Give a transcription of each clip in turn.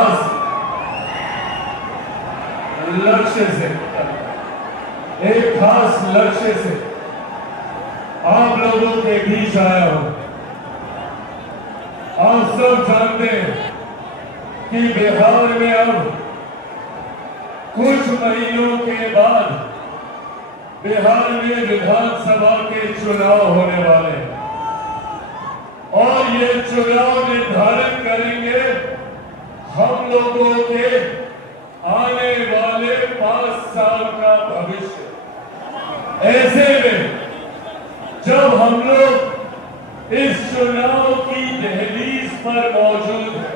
खास लक्ष्य से, एक खास लक्ष्य से आप लोगों के बीच आया हूं। आप सब जानते हैं कि बिहार में अब कुछ महीनों के बाद बिहार में विधानसभा के चुनाव होने वाले हैं और ये चुनाव निर्धारित करेंगे हम लोगों के आने वाले 5 साल का भविष्य। ऐसे में जब हम लोग इस चुनाव की दहलीज पर मौजूद हैं,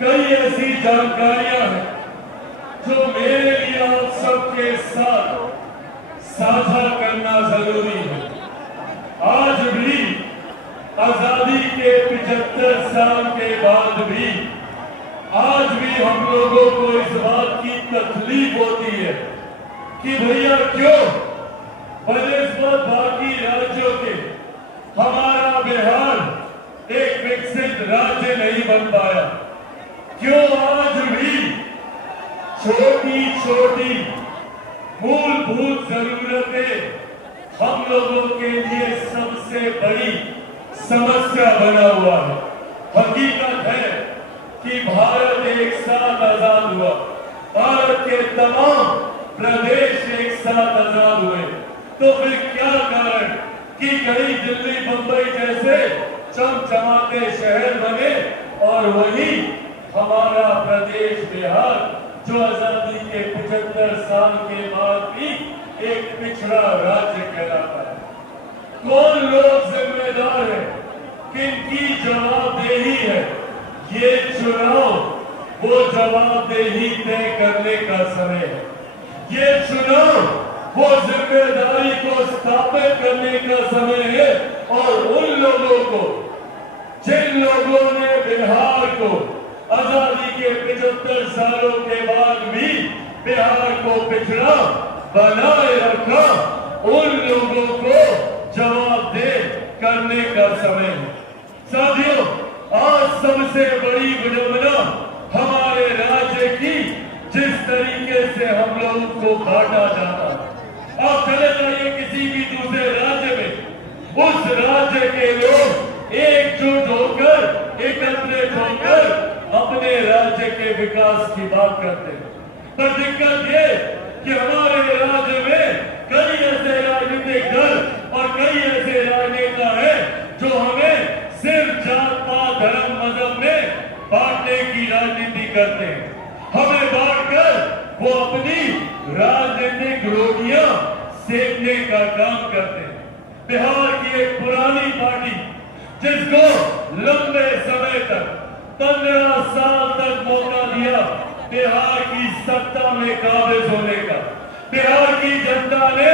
कई ऐसी जानकारियां हैं जो मेरे लिए आप सबके साथ साझा करना जरूरी है। आज भी आजादी के 75 साल के बाद भी आज भी हम लोगों को इस बात की तकलीफ होती है कि भैया क्यों बनस्पत बाकी राज्यों के हमारा बिहार एक विकसित राज्य नहीं बन पाया। क्यों आज भी छोटी छोटी मूलभूत जरूरतें हम लोगों के लिए सबसे बड़ी समस्या बना हुआ है। हकीकत है कि भारत एक साथ आजाद हुआ, भारत के तमाम प्रदेश एक साथ आजाद हुए, तो फिर क्या कारण कि कई दिल्ली बंबई जैसे चमचमाते शहर बने और वही हमारा प्रदेश बिहार जो आजादी के 75 साल के बाद भी एक पिछड़ा राज्य कहलाता है। कौन लोग जिम्मेदार है, किनकी जवाबदेही है? ये चुनाव वो जवाबदेही तय करने का समय है। ये चुनाव वो जिम्मेदारी को स्थापित करने का समय है और उन लोगों को जिन लोगों ने बिहार को आजादी के 75 सालों के बाद भी बिहार को पिछड़ा बनाए रखा, उन लोगों को जवाबदेह करने का समय है। साथियों, आज सबसे बड़ी विडंबना हमारे राज्य की जिस तरीके से हम लोगों को बांटा जाता है। आप चले जाइए किसी भी दूसरे राज्य में, उस राज्य के लोग एकजुट होकर, एकत्रित होकर अपने राज्य के विकास की बात करते हैं। पर दिक्कत ये कि हमारे राज्य में कई ऐसे राजनीतिक दल और कई ऐसे राजनेता हैं जो हमें सिर्फ जात पात धर्म मजहब में बांटने की राजनीति करते हैं। हमें बांटकर वो अपनी राजनीतिक रोटियां सेकने का काम करते हैं। बिहार की एक पुरानी पार्टी जिसको लंबे समय तक 15 साल तक मौका दिया बिहार की सत्ता में काबिज होने का, बिहार की जनता ने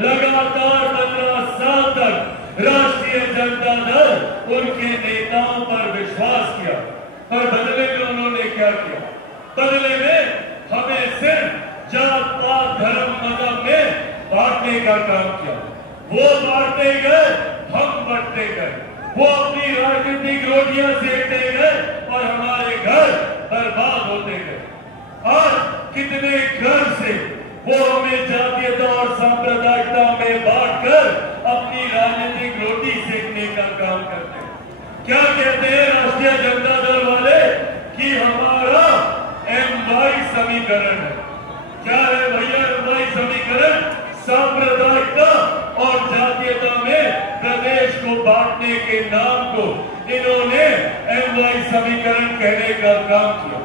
लगातार 15 साल तक राष्ट्रीय जनता दल उनके नेताओं पर विश्वास किया, पर बदले में उन्होंने क्या किया? बदले में हमें सिर्फ जात पात धर्म मजहब में बांटने का काम किया। वो बांटते गए, हम बंटते गए, वो अपनी राजनीतिक रोटियां सेकते गए और हमारे घर बर्बाद होते गए। आज कितने घर से वो हमें जातीयता और सांप्रदायिकता में बांटकर अपनी राजनीतिक रोटी सेकने का काम करते हैं। क्या कहते हैं राष्ट्रीय जनता दल वाले कि हमारा MY समीकरण है। क्या है भैया MY समीकरण? सांप्रदायिकता और जातीयता में प्रदेश को बांटने के नाम को इन्होंने MY समीकरण कहने का काम किया।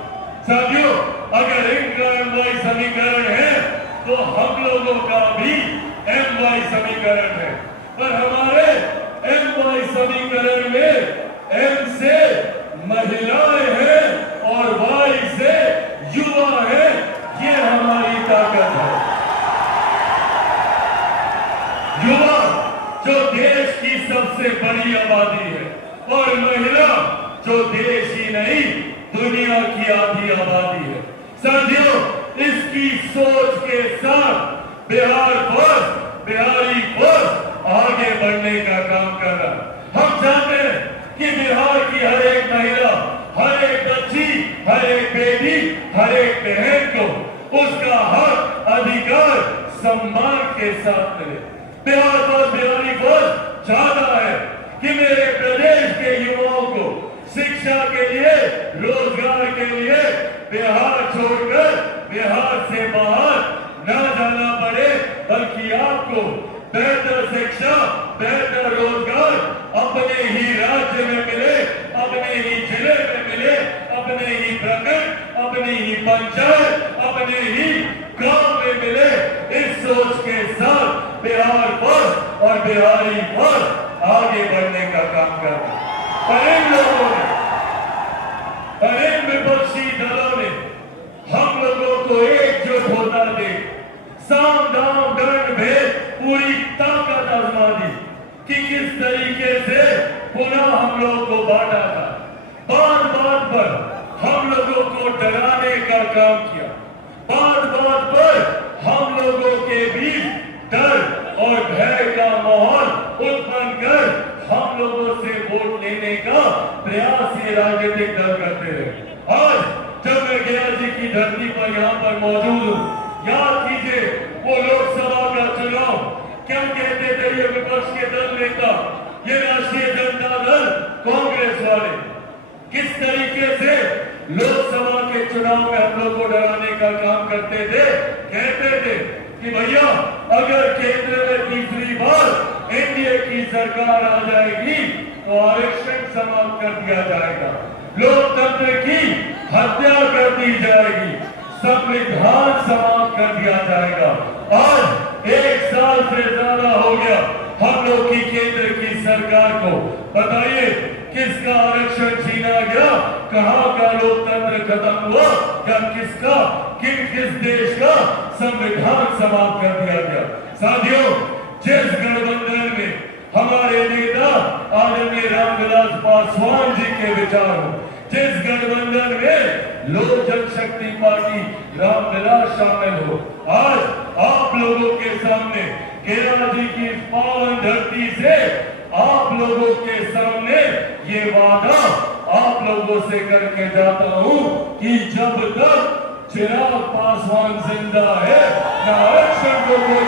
साथियों, अगर इनका MY समीकरण है तो हम लोगों का भी MY समीकरण है, पर हमारे MY समीकरण में M से महिलाएं हैं और Y से युवा है। ये हमारी ताकत है। युवा जो देश की सबसे बड़ी आबादी है और महिला जो देश ही नहीं दुनिया की आधी आबादी है। साथियों, इसकी सोच के साथ बिहार फर्स्ट, बिहारी फर्स्ट आगे बढ़ने का काम कर रहा है। हम चाहते हैं कि बिहार की हर एक महिला, हर एक बच्ची, हर एक बेटी, हर एक बहन को उसका हक, अधिकार, सम्मान के साथ मिले। बिहार फर्स्ट, बिहारी फर्स्ट चाहता है कि मेरे प्रदेश के युवाओं को शिक्षा के लिए, रोजगार के लिए बिहार छोड़कर बिहार से बाहर न जाना पड़े, बल्कि आपको बेहतर शिक्षा, बेहतर रोजगार अपने ही राज्य में मिले, अपने ही जिले में मिले, अपने ही प्रखंड, अपनी ही पंचायत, अपने ही गांव में मिले। इस सोच के साथ बिहार फर्स्ट और बिहारी फर्स्ट आगे बढ़ने का काम करते हैं। पर इन लोगों ने, पर इन विपक्षी दलों ने हम लोगों को एकजुट होता देख साम दाम दंड भेद पूरी ताकत आजमा दी कि किस तरीके से पुनः हम लोगों को बांटा था। बात बात पर हम लोगों को डराने का काम किया, बात बात पर हम लोगों के बीच डर और भय का माहौल उत्पन्न कर हम लोगों से वोट लेने का प्रयास ये राजनीतिक दल करते रहे। आज जब मैं गया जी की धरती पर यहाँ पर मौजूद हूँ, याद कीजिए वो लोकसभा का चुनाव क्या कहते थे ये विपक्ष के दल नेता, ये राष्ट्रीय जनता दल, कांग्रेस वाले किस तरीके से लोकसभा के चुनाव में हम लोग को डराने का काम करते थे। कहते थे कि भैया अगर केंद्र में तीसरी बार एनडीए की सरकार आ जाएगी तो आरक्षण समाप्त कर दिया जाएगा, लोकतंत्र की हत्या कर दी जाएगी, संविधान समाप्त कर दिया जाएगा। आज 1 साल से ज्यादा हो गया हम लोग की केंद्र की सरकार को, बताइए किसका आरक्षण छीना गया, कहां का लोकतंत्र खत्म हुआ, या किसका, किस देश का संविधान समाप्त कर दिया गया। साथियों, जिस गठबंधन में हमारे नेता आदरणीय रामविलास पासवान जी के विचार हो, जिस गठबंधन में लोक जनशक्ति पार्टी रामविलास शामिल हो, आज आप लोगों के सामने केरला जी की पावन धरती से आप लोगों के सामने ये वादा आप लोगों से करके जाता हूं कि जब तक चिराग पासवान जिंदा है, न आरक्षण को कोई